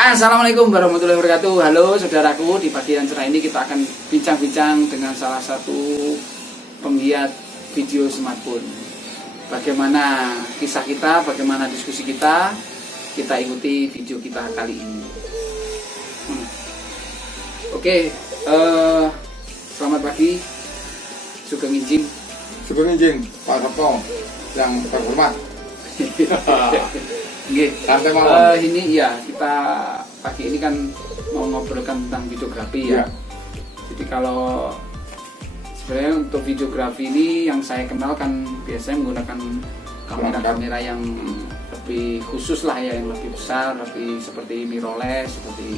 Assalamualaikum warahmatullahi wabarakatuh. Halo saudaraku, di pagi yang cerah ini kita akan bincang-bincang dengan salah satu penggiat video smartphone. Bagaimana kisah kita, bagaimana diskusi kita ikuti video kita kali ini. Oke, selamat pagi Sugeng Injing Pak Sabto yang terhormat. Sampai ini ya, kita pagi ini kan mau ngobrolkan tentang videografi ya. Jadi kalau sebenarnya untuk videografi ini yang saya kenal kan biasanya menggunakan kamera-kamera yang lebih khusus lah ya, yang lebih besar, lebih seperti mirrorless, seperti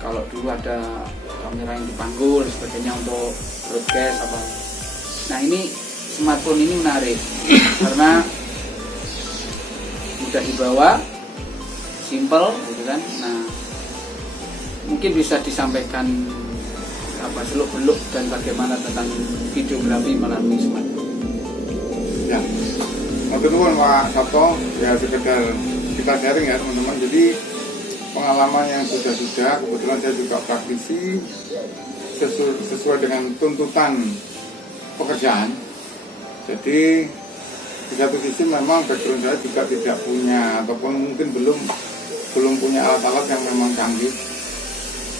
kalau dulu ada kamera yang dipanggul sebagainya untuk broadcast apa. Nah ini smartphone ini menarik karena mudah dibawa, simple gitu kan. Nah, mungkin bisa disampaikan apa seluk-beluk dan bagaimana tentang videografi melalui smartphone. Ya, teman-teman Pak Sabto, ya sekedar kita sharing ya teman-teman. Jadi pengalaman yang sudah kebetulan saya juga praktisi sesuai dengan tuntutan pekerjaan. Jadi di satu sisi memang background saya juga tidak punya ataupun mungkin belum punya alat-alat yang memang canggih.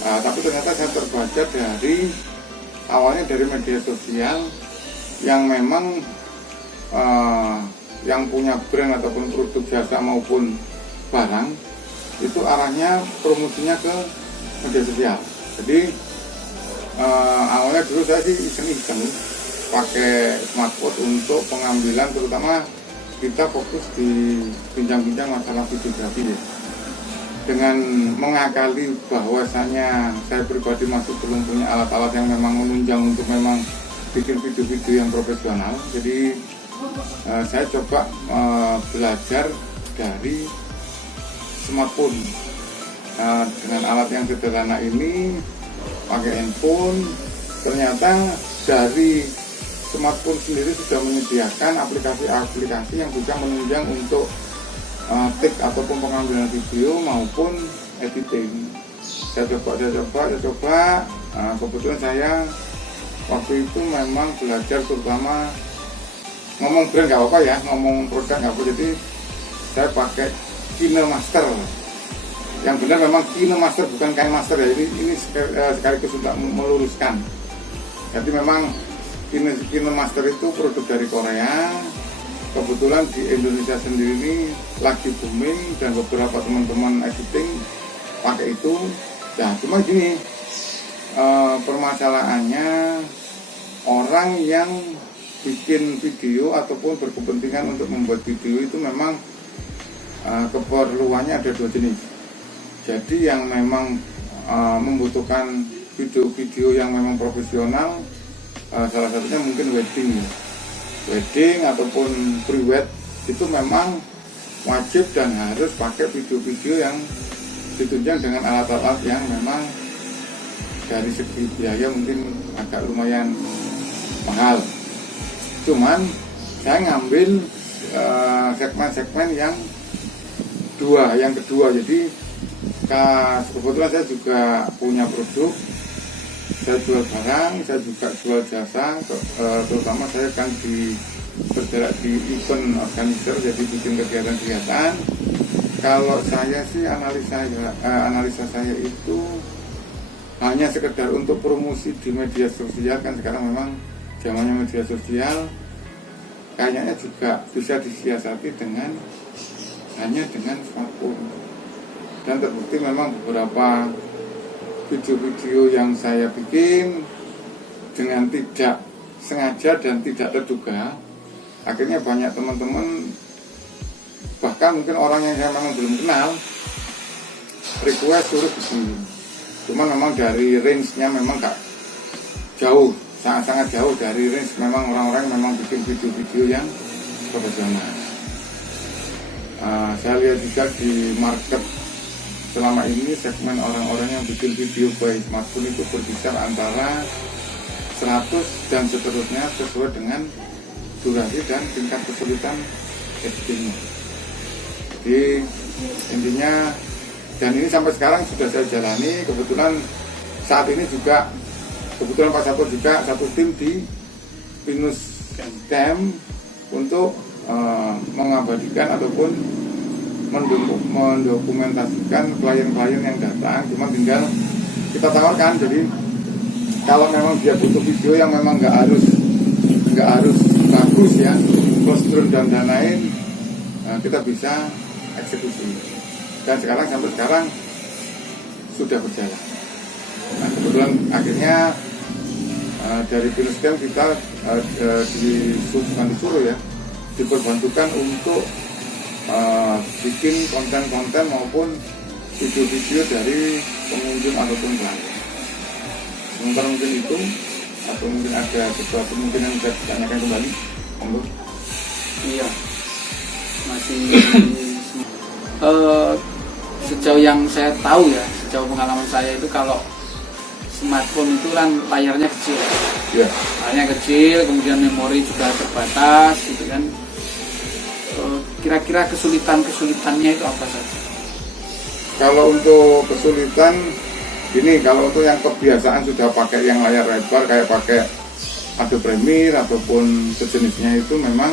Tapi ternyata saya terbaca dari awalnya dari media sosial yang memang yang punya brand ataupun produk jasa maupun barang itu arahnya promosinya ke media sosial. Jadi awalnya dulu saya sih iseng-iseng pakai smartphone untuk pengambilan, terutama kita fokus di bincang-bincang masalah videografi ya. Dengan mengakali bahwasanya saya pribadi masih belum punya alat-alat yang memang menunjang untuk memang bikin video-video yang profesional. Jadi saya coba belajar dari smartphone. Dengan alat yang sederhana ini, pakai handphone, ternyata dari smartphone sendiri sudah menyediakan aplikasi-aplikasi yang bisa menunjang untuk take ataupun pengambilan video maupun editing. Saya coba. Kebetulan saya waktu itu memang belajar terutama ngomong brand nggak apa-apa ya, ngomong produk nggak apa. Jadi saya pakai KineMaster. Yang benar memang KineMaster, bukan KineMaster ya. Ini sekaligus untuk meluruskan. Jadi memang KineMaster itu produk dari Korea. Kebetulan di Indonesia sendiri ini lagi booming dan beberapa teman-teman editing pakai itu. Ya cuma gini, permasalahannya orang yang bikin video ataupun berkepentingan untuk membuat video itu memang keperluannya ada dua jenis. Jadi yang memang membutuhkan video-video yang memang profesional, salah satunya mungkin wedding ataupun pre-wed, itu memang wajib dan harus pakai video-video yang ditunjang dengan alat-alat yang memang dari segi biaya mungkin agak lumayan mahal. Cuman saya ngambil segmen-segmen yang kedua. Jadi kebetulan saya juga punya produk, saya jual barang, saya juga jual jasa, terutama saya kan bergerak di event organizer, jadi bikin kegiatan-kegiatan. Kalau saya sih analisa saya itu hanya sekedar untuk promosi di media sosial, kan sekarang memang zamannya media sosial, kayaknya juga bisa disiasati hanya dengan smartphone. Dan terbukti memang beberapa video-video yang saya bikin dengan tidak sengaja dan tidak terduga, akhirnya banyak teman-teman, bahkan mungkin orang yang saya memang belum kenal, request suruh bikin. Cuma memang dari range-nya memang gak jauh, sangat-sangat jauh dari range memang orang-orang memang bikin video-video yang profesional. Saya lihat juga di market selama ini segmen orang-orang yang bikin video by smartphone itu berkisar antara 100 dan seterusnya sesuai dengan durasi dan tingkat kesulitan editingnya. Jadi intinya Dan ini sampai sekarang sudah saya jalani. Kebetulan saat ini juga Pak Sato juga satu tim di Pinus Camp untuk mengabadikan ataupun mendokumentasikan klien-klien yang datang. Cuma tinggal kita tawarkan, jadi kalau memang dia butuh video yang memang nggak harus bagus ya, kostum dan lain-lain, kita bisa eksekusi. Dan sampai sekarang sudah berjalan. Nah, kebetulan akhirnya dari Pinus Camp kita disuruh ya, diperbantukan untuk bikin konten-konten maupun video-video dari pengunjung ataupun klien. Sementara mungkin itu, atau mungkin ada sesuatu mungkin yang bisa ditanyakan kembali, monggo. Iya, masih sejauh yang saya tahu ya, sejauh pengalaman saya itu kalau smartphone itu kan layarnya kecil, ya. Layarnya kecil, kemudian memori juga terbatas, gitu kan. Kira-kira kesulitannya itu apa saja? Kalau untuk kesulitan ini, kalau untuk yang kebiasaan sudah pakai yang layar lebar kayak pakai Adobe Premiere ataupun sejenisnya, itu memang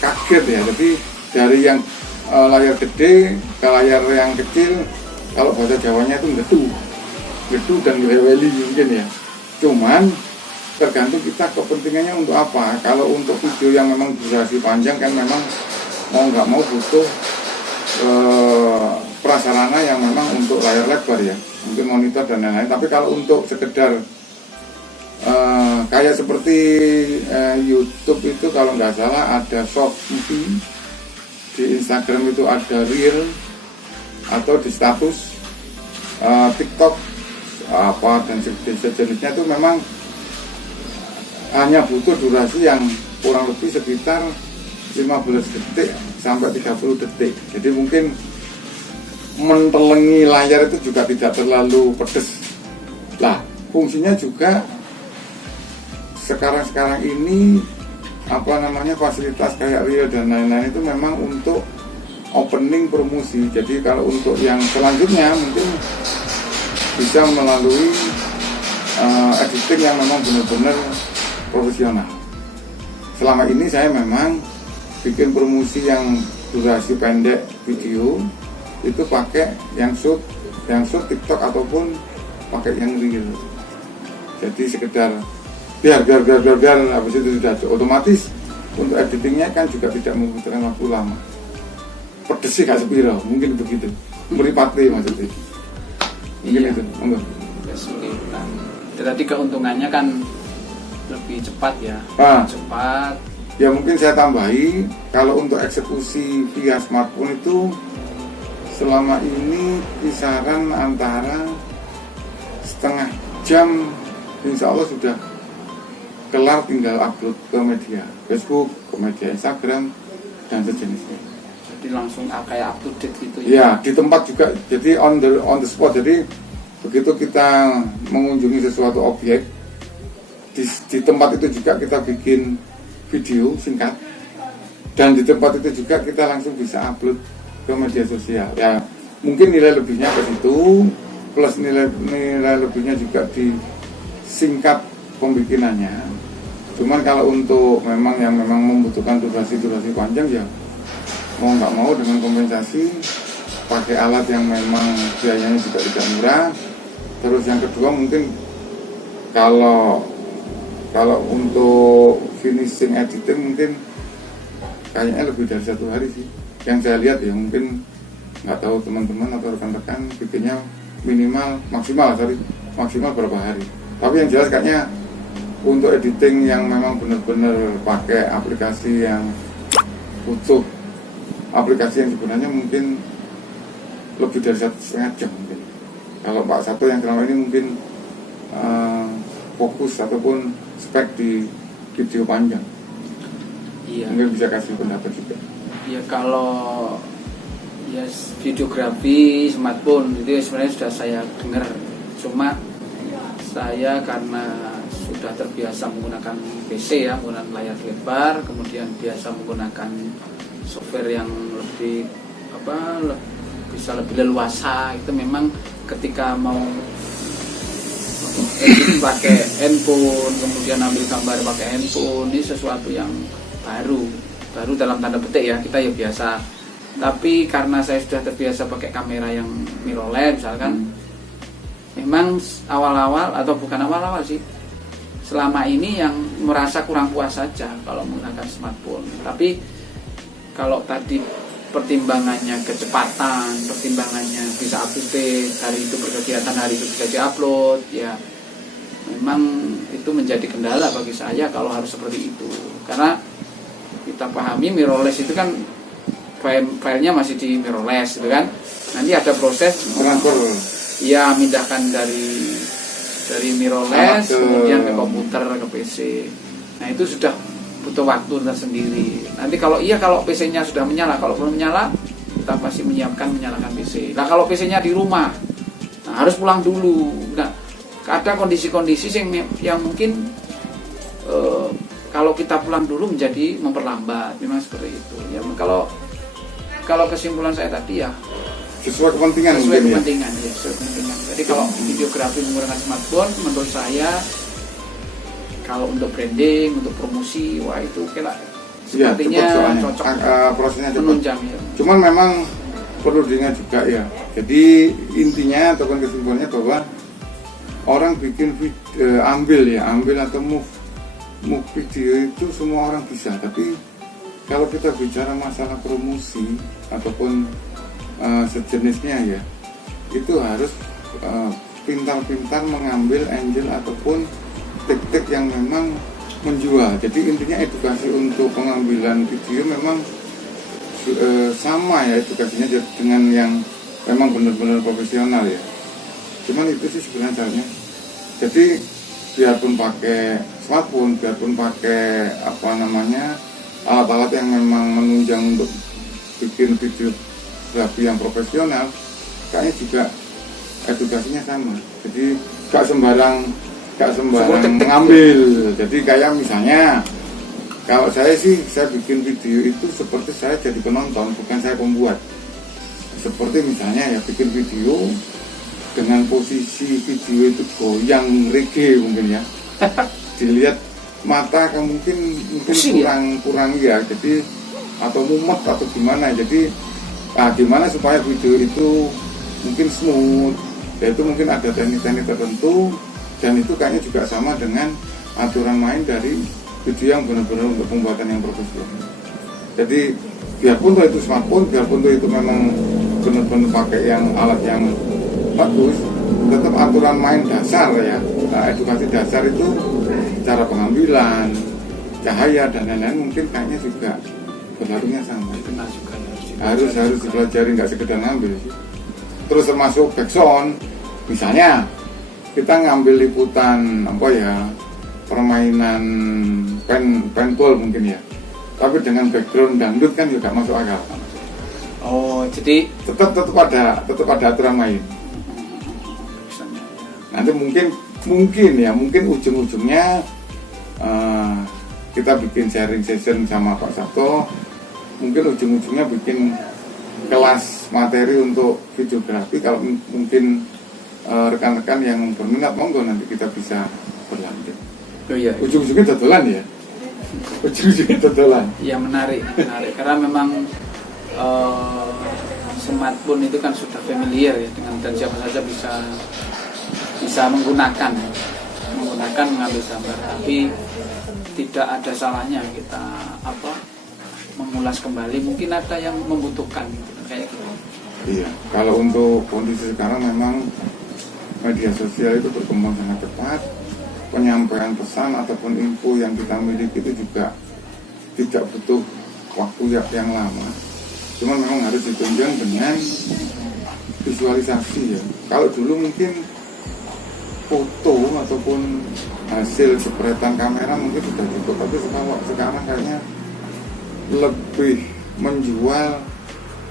kaget ya. Jadi dari yang layar gede ke layar yang kecil, kalau bahasa Jawanya itu gedu dan weli mungkin ya. Cuman tergantung kita kepentingannya untuk apa. Kalau untuk video yang memang durasi panjang kan memang mau nggak mau butuh prasarana yang memang untuk layar lebar ya, mungkin monitor dan lain-lain. Tapi kalau untuk sekedar kayak seperti YouTube itu kalau nggak salah ada short TV, di Instagram itu ada reel, atau di status TikTok apa dan sejenisnya, itu memang hanya butuh durasi yang kurang lebih sekitar 15 detik sampai 30 detik. Jadi mungkin mentelengi layar itu juga tidak terlalu pedes. Lah, fungsinya juga sekarang ini fasilitas kayak reel dan lain-lain itu memang untuk opening promosi. Jadi kalau untuk yang selanjutnya mungkin bisa melalui editing yang memang benar-benar profesional. Selama ini saya memang bikin promosi yang durasi pendek video itu pakai yang shoot TikTok ataupun pakai yang reel. Jadi sekedar biar habis itu sudah otomatis untuk editingnya kan juga tidak membutuhkan waktu lama. Pedes sih gak sepiro, mungkin begitu. Meripati maksudnya. Mungkin itu, monggo. Kesulitan. Tadi keuntungannya kan lebih cepat ya. Cepat. Ya mungkin saya tambahi, kalau untuk eksekusi via smartphone itu selama ini kisaran antara setengah jam, insya Allah sudah kelar, tinggal upload ke media Facebook, ke media Instagram dan sejenisnya. Jadi langsung kayak up to date gitu ya? Ya, di tempat juga, jadi on the spot. Jadi begitu kita mengunjungi sesuatu objek, di tempat itu juga kita bikin video singkat, dan di tempat itu juga kita langsung bisa upload ke media sosial. Ya, mungkin nilai lebihnya ke situ, plus nilai lebihnya juga di singkat pembikinannya. Cuman kalau untuk memang yang memang membutuhkan durasi panjang, ya mau nggak mau dengan kompensasi pakai alat yang memang biayanya juga tidak murah. Terus yang kedua mungkin kalau untuk finishing editing mungkin kayaknya lebih dari 1 hari sih. Yang saya lihat ya, mungkin nggak tahu teman-teman atau rekan-rekan bikinnya maksimal berapa hari. Tapi yang jelas kayaknya untuk editing yang memang benar-benar pakai aplikasi yang butuh aplikasi yang sebenarnya mungkin lebih dari 1,5 jam mungkin. Kalau Pak Sato yang selama ini mungkin fokus ataupun spek di video panjang. Iya. Mungkin bisa kasih pendapat juga. Ya kalau ya videografi smartphone itu sebenarnya sudah saya dengar, cuma saya karena sudah terbiasa menggunakan PC ya, menggunakan layar lebar, kemudian biasa menggunakan software yang lebih bisa lebih leluasa. Itu memang ketika mau pakai handphone, kemudian ambil gambar pakai handphone, ini sesuatu yang baru dalam tanda petik ya, kita ya biasa. Tapi karena saya sudah terbiasa pakai kamera yang mirrorless misalkan, memang awal-awal atau bukan awal-awal sih, selama ini yang merasa kurang puas saja kalau menggunakan smartphone. Tapi kalau tadi pertimbangannya kecepatan, pertimbangannya bisa up to date, hari itu berkegiatan, hari itu bisa diupload, ya memang itu menjadi kendala bagi saya kalau harus seperti itu. Karena kita pahami mirrorless itu kan filenya masih di mirrorless gitu kan, nanti ada proses ya mindahkan dari mirrorless kemudian ke komputer, ke PC. Nah itu sudah butuh waktu tersendiri. Nanti kalau PC-nya sudah menyala, kalau belum menyala kita pasti menyalakan PC. Nah kalau PC-nya di rumah, nah, harus pulang dulu. Nah ada kondisi-kondisi yang mungkin kalau kita pulang dulu menjadi memperlambat, memang seperti itu. Ya kalau kesimpulan saya tadi ya sesuai kepentingan. Jadi kalau videografi menggunakan smartphone, menurut saya kalau untuk branding, untuk promosi, wah itu sepertinya cocok, prosesnya menunjang ya. Cuman memang perlu diingat juga ya. Jadi intinya ataupun kesimpulannya bahwa orang bikin video, ambil atau move video itu semua orang bisa. Tapi kalau kita bicara masalah promosi ataupun sejenisnya ya, itu harus pintar-pintar mengambil angle ataupun teknik yang memang menjual. Jadi intinya edukasi untuk pengambilan video memang sama ya edukasinya dengan yang memang benar-benar profesional ya. Cuman itu sih sebenarnya caranya. Jadi biarpun pakai smartphone, biarpun pakai alat-alat yang memang menunjang untuk bikin videografi yang profesional, kayaknya juga edukasinya sama. Jadi gak sembarang mengambil. Jadi kayak misalnya kalau saya bikin video itu seperti saya jadi penonton, bukan saya pembuat. Seperti misalnya ya bikin video dengan posisi video itu goyang reggae mungkin ya. Dilihat mata kan mungkin kurang ya. Jadi atau mumet atau gimana. Jadi gimana supaya video itu mungkin smooth. Yaitu mungkin ada teknik-teknik tertentu. Dan itu kayaknya juga sama dengan aturan main dari video yang benar-benar untuk pembuatan yang profesional. Jadi biarpun itu smartphone, biarpun itu memang benar-benar pakai yang alat yang bagus, tetap aturan main dasar ya. Nah, edukasi dasar itu cara pengambilan, cahaya dan lain-lain mungkin kayaknya juga berlarunya sama. Harus dipelajari, nggak sekedar ngambil sih. Terus termasuk backsound, misalnya kita ngambil liputan permainan paintball mungkin ya, tapi dengan background dangdut kan juga masuk akal. Oh jadi tetap ada aturan main. Nanti mungkin ujung-ujungnya kita bikin sharing session sama Pak Sabto, mungkin ujung-ujungnya bikin kelas materi untuk videografi. Kalau mungkin rekan-rekan yang berminat, monggo nanti kita bisa berlanjut. Oh iya. Ujung-ujungnya dodolan ya. Iya menarik karena memang smartphone itu kan sudah familiar ya dan siapa saja bisa menggunakan mengambil gambar. Tapi tidak ada salahnya kita mengulas kembali. Mungkin ada yang membutuhkan kayak gitu. Iya. Kalau untuk kondisi sekarang memang media sosial itu berkembang sangat cepat, penyampaian pesan ataupun info yang kita miliki itu juga tidak butuh waktu yang lama. Cuman memang harus ditunjang dengan visualisasi ya. Kalau dulu mungkin foto ataupun hasil jepretan kamera mungkin sudah cukup, tapi sekarang kayaknya lebih menjual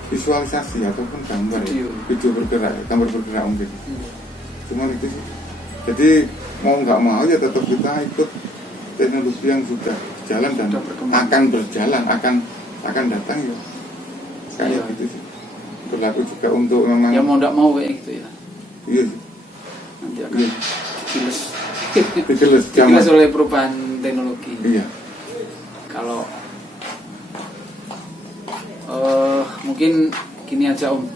visualisasi ataupun gambar video bergerak, gambar bergerak mungkin. Cuma itu sih. Jadi mau nggak mau ya tetap kita ikut teknologi yang sudah jalan dan akan berjalan, akan datang ya. Kayak gitu sih. berlaku juga untuk memang Ya mau tidak mau kayak gitu ya. iya, Nanti akan Iya. dikiles. dikiles zaman. Dikiles oleh perubahan teknologi. Iya. Kalau mungkin gini aja Om,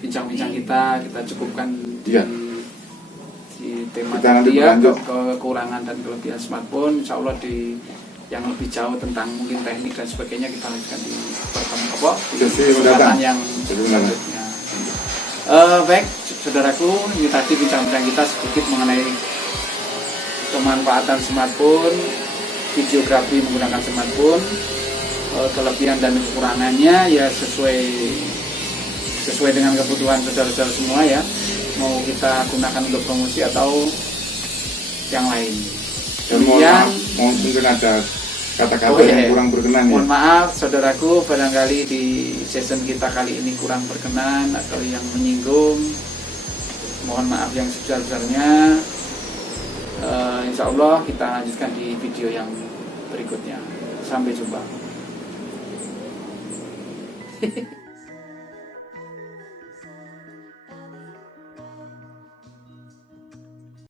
bincang-bincang kita cukupkan Iya. di tema Kita nanti tadi ya, berlanjut. kekurangan dan kelebihan smartphone. Insya Allah di yang lebih jauh tentang mungkin teknik dan sebagainya kita lanjutkan di pertemuan Sesi kesempatan mendatang. yang Sesi mendatang. selanjutnya. Baik, saudaraku, ini tadi bincang-bincang kita sedikit mengenai kemanfaatan smartphone, videografi menggunakan smartphone, kelebihan dan kekurangannya ya sesuai dengan kebutuhan saudara-saudara semua ya, mau kita gunakan untuk promosi atau yang lain. Dan mohon maaf, mungkin ada kata-kata yang kurang berkenan ya. Mohon maaf saudaraku, barangkali di season kita kali ini kurang berkenan atau yang menyinggung, mohon maaf yang sebesar-besarnya. Insya Allah kita lanjutkan di video yang berikutnya. Sampai jumpa.